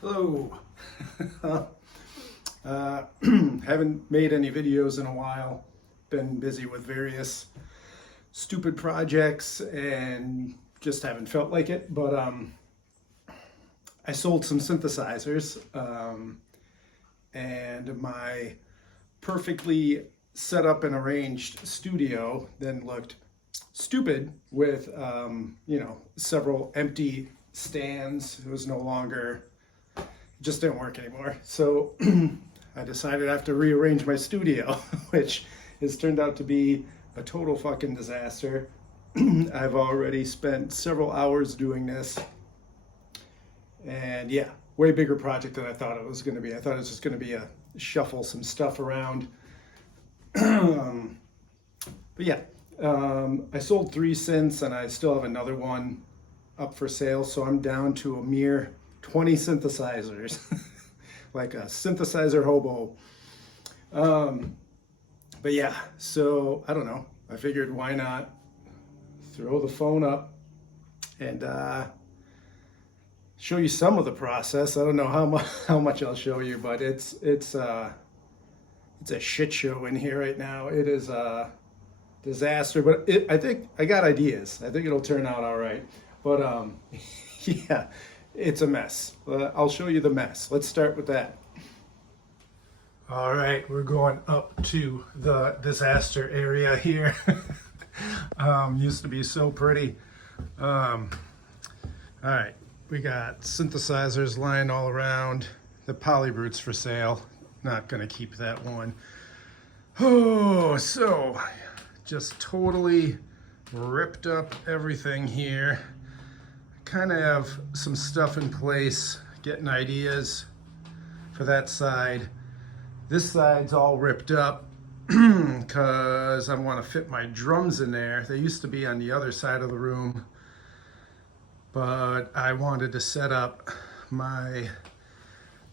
Hello. Haven't made any videos in a while. Been busy with various stupid projects and just haven't felt like it. But I sold some synthesizers, and my perfectly set up and arranged studio then looked stupid with several empty stands. It was no longer, just didn't work anymore. So I decided I have to rearrange my studio, which has turned out to be a total fucking disaster. I've already spent several hours doing this, and yeah, way bigger project than I thought it was going to be. I thought it was just going to be a shuffle some stuff around. But yeah, I sold 3 synths and I still have another one up for sale. So I'm down to a mere 20 synthesizers, like a synthesizer hobo. But yeah, so I don't know. I figured why not throw the phone up and show you some of the process. I don't know how much I'll show you, but it's a shit show in here right now. It is a disaster, but I think I got ideas. I think it'll turn out all right. But yeah, it's a mess. I'll show you the mess. Let's start with that. All right, we're going up to the disaster area here. Used to be so pretty. All right, we got synthesizers lying all around. The Polybrute's for sale. Not gonna keep that one. Oh, so just totally ripped up everything here. Kind of have some stuff in place, getting ideas for that side. This side's all ripped up because I want to fit my drums in there. They used to be on the other side of the room, but I wanted to set up my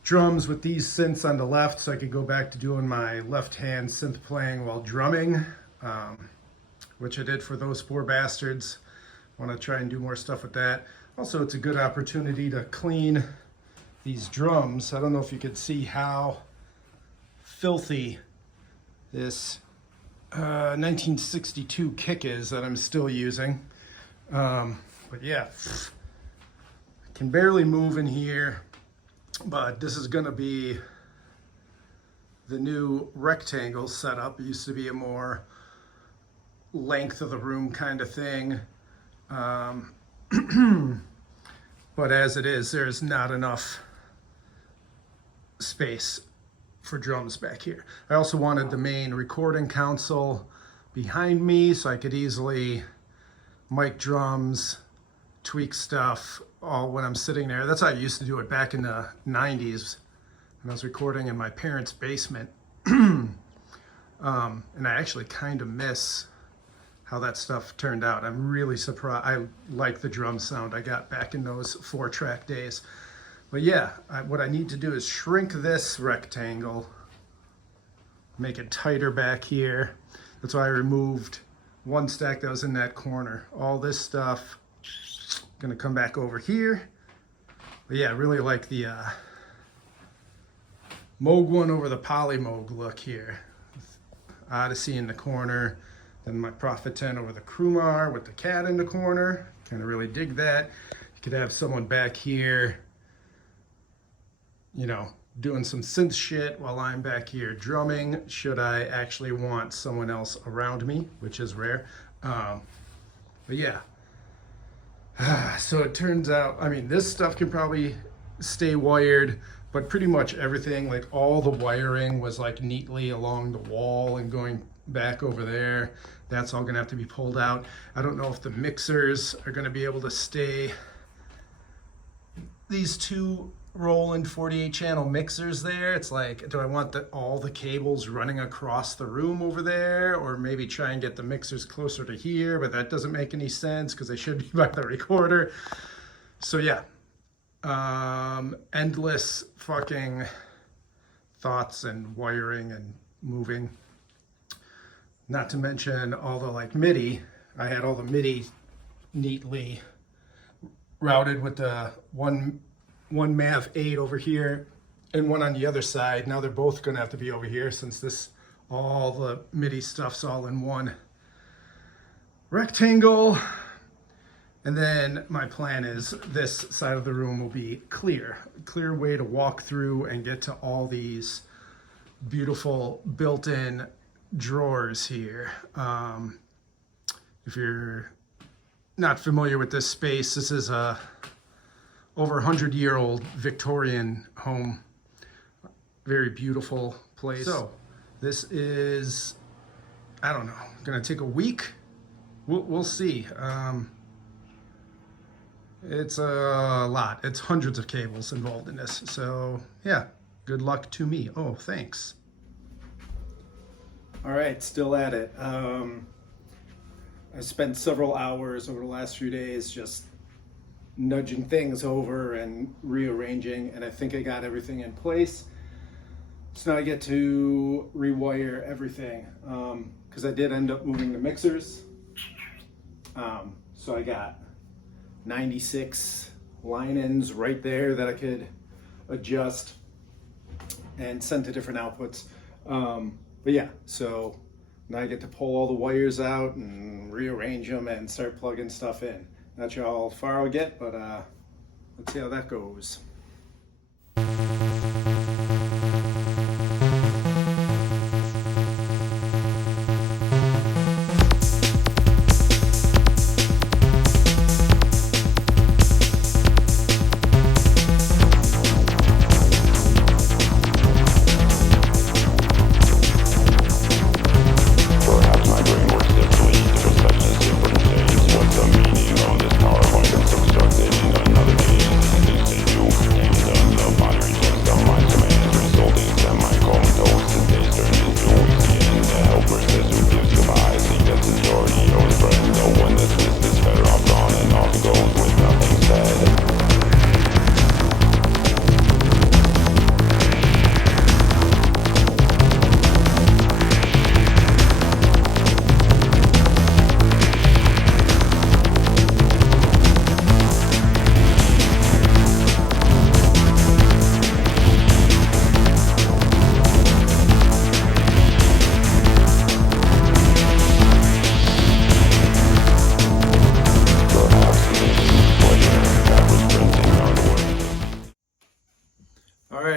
drums with these synths on the left so I could go back to doing my left-hand synth playing while drumming, which I did for those 4 bastards. I want to try and do more stuff with that. Also, it's a good opportunity to clean these drums. I don't know if you could see how filthy this 1962 kick is that I'm still using. But yeah, I can barely move in here, but this is gonna be the new rectangle setup. It used to be a more length of the room kind of thing. But as it is, there's not enough space for drums back here. I also wanted the main recording console behind me so I could easily mic drums, tweak stuff all when I'm sitting there. That's how I used to do it back in the 90s when I was recording in my parents' basement. And I actually kind of miss how that stuff turned out. I'm really surprised. I like the drum sound I got back in those 4-track days. But yeah, what I need to do is shrink this rectangle, make it tighter back here. That's why I removed one stack that was in that corner. All this stuff gonna come back over here. But yeah, I really like the Moog one over the Poly Moog look here. Odyssey in the corner. Then my Prophet 10 over the Krumar with the cat in the corner. Kind of really dig that. You could have someone back here, you know, doing some synth shit while I'm back here drumming, should I actually want someone else around me, which is rare. But yeah. So it turns out, I mean, this stuff can probably stay wired, but pretty much everything, like all the wiring was like neatly along the wall and going back over there. That's all gonna have to be pulled out. I don't know if the mixers are gonna be able to stay. These 2 Roland 48 channel mixers there, it's like, do I want all the cables running across the room over there, or maybe try and get the mixers closer to here, but that doesn't make any sense because they should be by the recorder. So yeah, endless fucking thoughts and wiring and moving. Not to mention all the like MIDI. I had all the MIDI neatly routed with the one one Mav 8 over here and one on the other side. Now they're both going to have to be over here since this, all the MIDI stuff's all in one rectangle. And then my plan is this side of the room will be clear way to walk through and get to all these beautiful built-in drawers here. If you're not familiar with this space, this is a over 100-year-old Victorian home. Very beautiful place. So this is, I don't know, gonna take a week. We'll see. It's a lot. It's hundreds of cables involved in this. So yeah, good luck to me. Oh, thanks. All right, still at it. I spent several hours over the last few days just nudging things over and rearranging, and I think I got everything in place. So now I get to rewire everything, because I did end up moving the mixers. So I got 96 line-ins right there that I could adjust and send to different outputs. But yeah, so now I get to pull all the wires out and rearrange them and start plugging stuff in. Not sure how far I'll get, but let's see how that goes.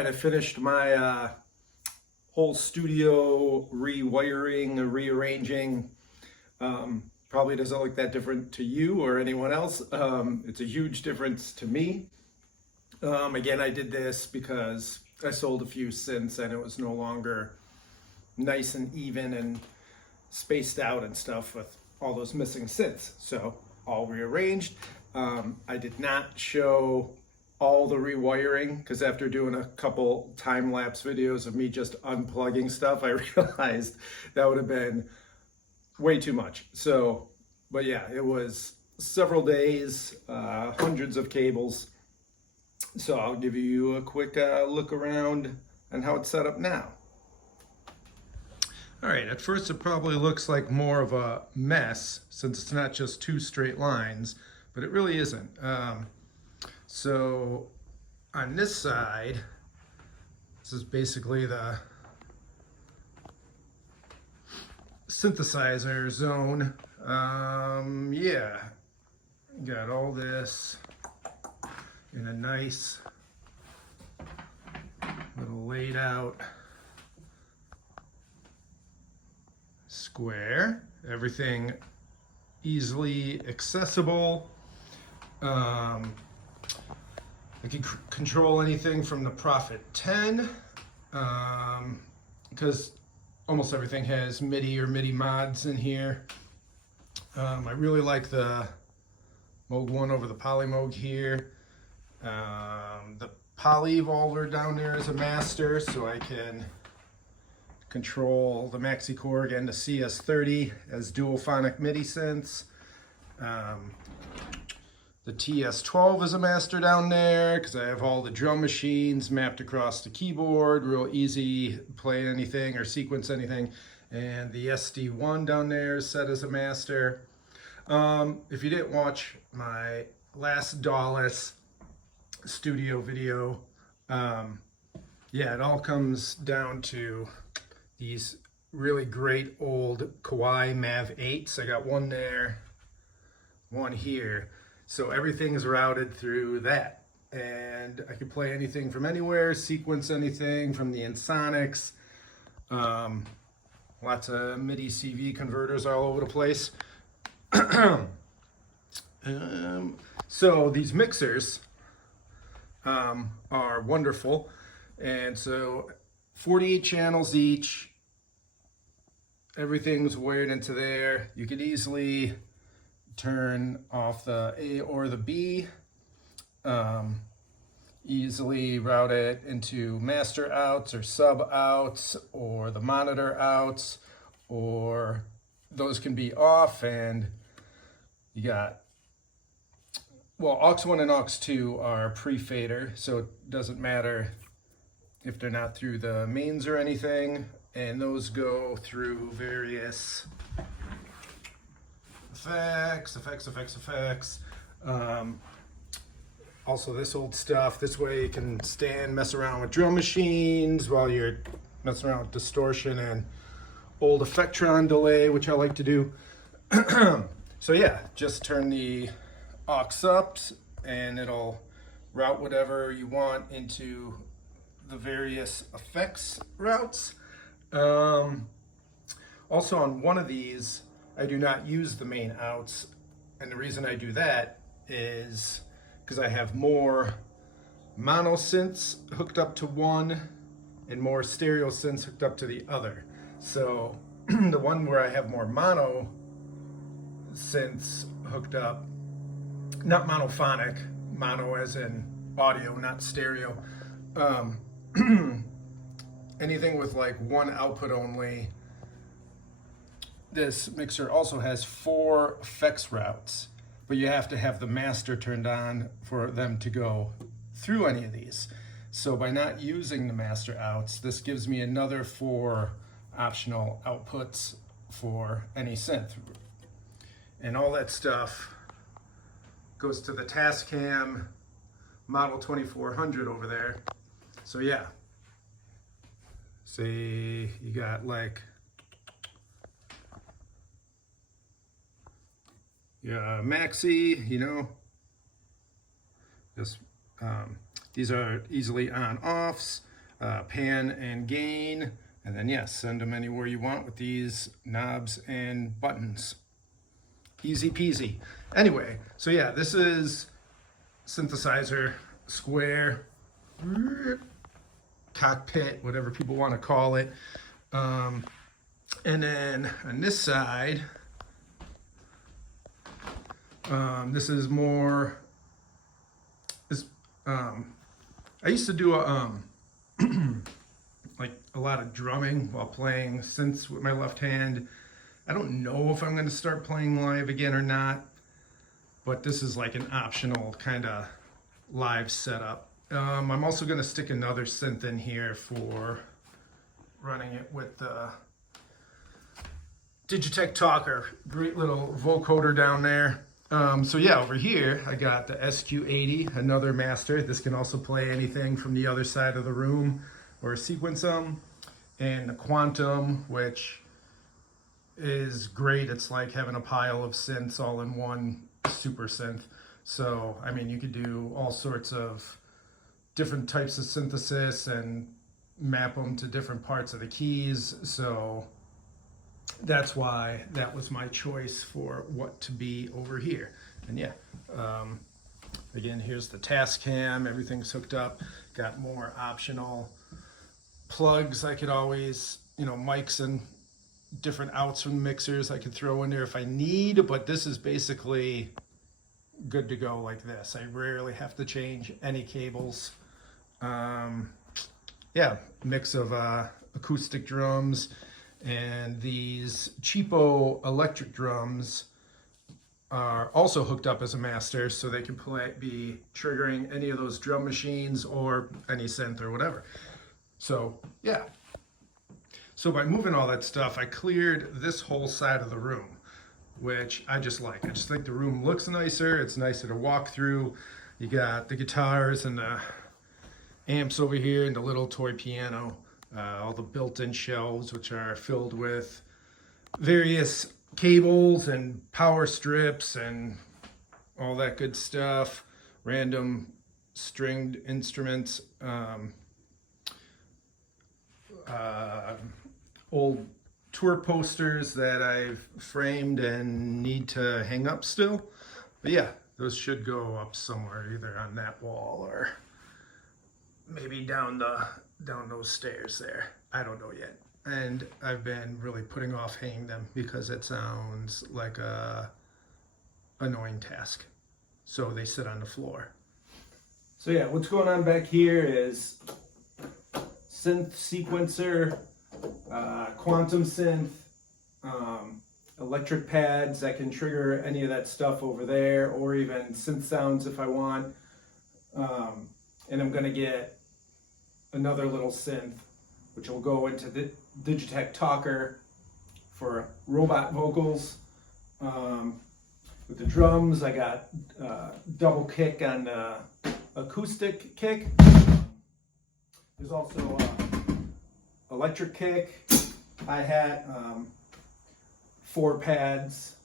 I finished my whole studio rewiring, rearranging. Probably doesn't look that different to you or anyone else. It's a huge difference to me. Again, I did this because I sold a few synths and it was no longer nice and even and spaced out and stuff with all those missing synths. So all rearranged. I did not show all the rewiring because after doing a couple time-lapse videos of me just unplugging stuff, I realized that would have been way too much. So, but yeah, it was several days, hundreds of cables. So I'll give you a quick look around and how it's set up now. All right, at first it probably looks like more of a mess since it's not just two straight lines, but it really isn't. So on this side, this is basically the synthesizer zone. Yeah, got all this in a nice little laid out square. Everything easily accessible. I can control anything from the Prophet 10 because almost everything has MIDI or MIDI mods in here. I really like the Moog 1 over the Poly Moog here. The Poly Evolver down there is a master, so I can control the Maxi Korg and the CS30 as dual phonic MIDI synths. The TS12 is a master down there because I have all the drum machines mapped across the keyboard, real easy, play anything or sequence anything. And the SD1 down there is set as a master. If you didn't watch my last DAWLESS studio video. Yeah, it all comes down to these really great old Kawai Mav 8s. I got one there, one here. So everything's routed through that. And I can play anything from anywhere, sequence anything from the Ensonics. Lots of MIDI CV converters all over the place. So these mixers are wonderful. And so 48 channels each. Everything's wired into there. You could easily turn off the A or the B. Easily route it into master outs or sub outs or the monitor outs, or those can be off, and you got, well, aux 1 and aux 2 are pre-fader, so it doesn't matter if they're not through the mains or anything, and those go through various effects. Also this old stuff, this way you can stand, mess around with drum machines while you're messing around with distortion and old Effectron delay, which I like to do. So yeah, just turn the aux up and it'll route whatever you want into the various effects routes. Also on one of these, I do not use the main outs, and the reason I do that is because I have more mono synths hooked up to one and more stereo synths hooked up to the other. So the one where I have more mono synths hooked up, not monophonic, mono as in audio, not stereo. Anything with like one output only. This mixer also has 4 effects routes, but you have to have the master turned on for them to go through any of these. So by not using the master outs, this gives me another 4 optional outputs for any synth. And all that stuff goes to the Tascam Model 2400 over there. So yeah, say you got like, yeah, maxi, you know, just these are easily on-offs, pan and gain, and then yes, send them anywhere you want with these knobs and buttons. Easy peasy. Anyway, so yeah, this is synthesizer square, cockpit, whatever people want to call it. And then on this side, this is more, I used to do like a lot of drumming while playing synths with my left hand. I don't know if I'm going to start playing live again or not, but this is like an optional kind of live setup. I'm also going to stick another synth in here for running it with the Digitech Talker, great little vocoder down there. So yeah, over here I got the SQ80, another master. This can also play anything from the other side of the room or sequence them. And the Quantum, which is great. It's like having a pile of synths all in one super synth. So, I mean, you could do all sorts of different types of synthesis and map them to different parts of the keys. So that's why that was my choice for what to be over here. And yeah, again, here's the Tascam, everything's hooked up, got more optional plugs. I could always, you know, mics and different outs from mixers I could throw in there if I need, but this is basically good to go like this. I rarely have to change any cables. Yeah, mix of acoustic drums, and these cheapo electric drums are also hooked up as a master, so they can be triggering any of those drum machines or any synth or whatever. So yeah, so by moving all that stuff, I cleared this whole side of the room, which I just like. I just think the room looks nicer, it's nicer to walk through. You got the guitars and the amps over here and the little toy piano. All the built-in shelves, which are filled with various cables and power strips and all that good stuff. Random stringed instruments. Old tour posters that I've framed and need to hang up still. But yeah, those should go up somewhere, either on that wall or maybe down those stairs there. I don't know yet. And I've been really putting off hanging them because it sounds like a annoying task. So they sit on the floor. So yeah, what's going on back here is synth sequencer, quantum synth, electric pads that can trigger any of that stuff over there, or even synth sounds if I want. And I'm gonna get another little synth, which will go into the Digitech Talker for robot vocals. With the drums, I got double kick on the acoustic kick. There's also electric kick, hi-hat, 4 pads,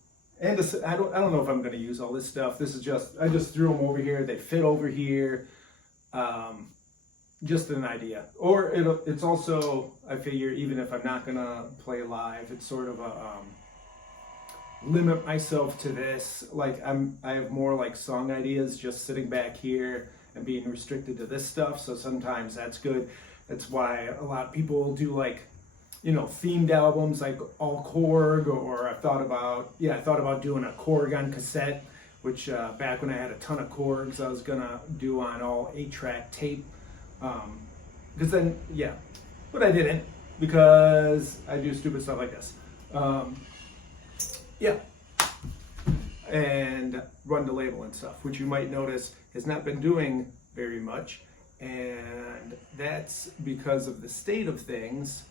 and I don't know if I'm going to use all this stuff. This is just, I just threw them over here. They fit over here. Just an idea. Or it's also, I figure, even if I'm not going to play live, it's sort of a limit myself to this. Like I have more like song ideas just sitting back here and being restricted to this stuff. So sometimes that's good. That's why a lot of people do like, themed albums like all Korg, or I thought about doing a Korg on cassette, which back when I had a ton of Korgs, I was gonna do on all 8-track tape. Because then, but I didn't, because I do stupid stuff like this. And run the label and stuff, which you might notice has not been doing very much. And that's because of the state of things.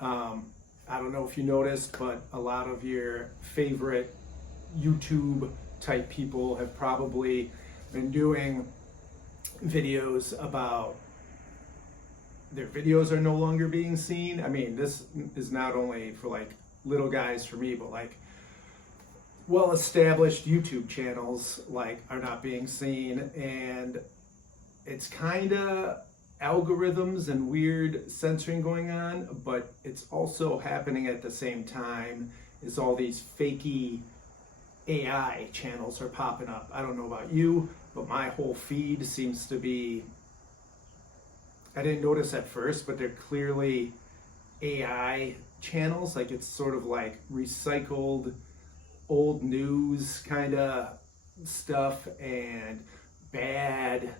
I don't know if you noticed, but a lot of your favorite YouTube type people have probably been doing videos about their videos are no longer being seen. I mean, this is not only for like little guys for me, but like well-established YouTube channels like are not being seen, and it's kind of algorithms and weird censoring going on, but it's also happening at the same time as all these fakey AI channels are popping up. I don't know about you, but my whole feed seems to be, I didn't notice at first, but they're clearly AI channels. Like it's sort of like recycled old news kind of stuff and bad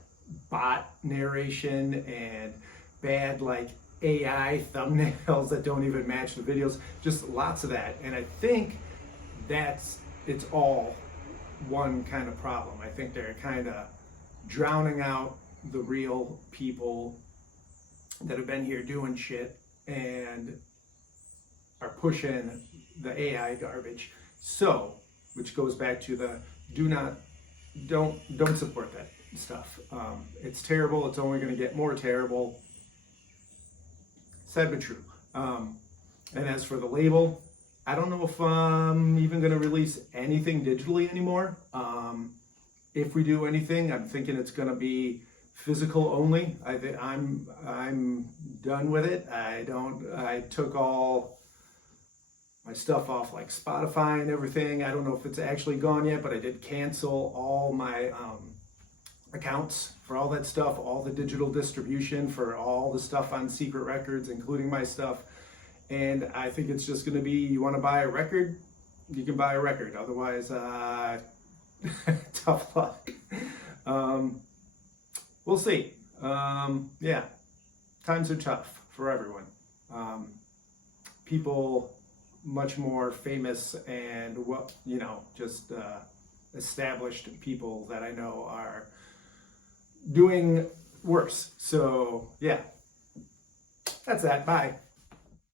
bot narration and bad like AI thumbnails that don't even match the videos, just lots of that. And I think it's all one kind of problem. I think they're kind of drowning out the real people that have been here doing shit and are pushing the AI garbage. So, which goes back to the don't support that stuff. It's terrible. It's only going to get more terrible. Sad but true. And as for the label, I don't know if I'm even going to release anything digitally anymore. If we do anything, I'm thinking it's going to be physical only. I'm done with it. I took all my stuff off like Spotify and everything. I don't know if it's actually gone yet, but I did cancel all my accounts for all that stuff, all the digital distribution for all the stuff on Secret Records, including my stuff. And I think it's just going to be, you want to buy a record, you can buy a record. Otherwise, tough luck. We'll see. Yeah, times are tough for everyone. People much more famous and just established people that I know are doing worse. So yeah, that's that. Bye.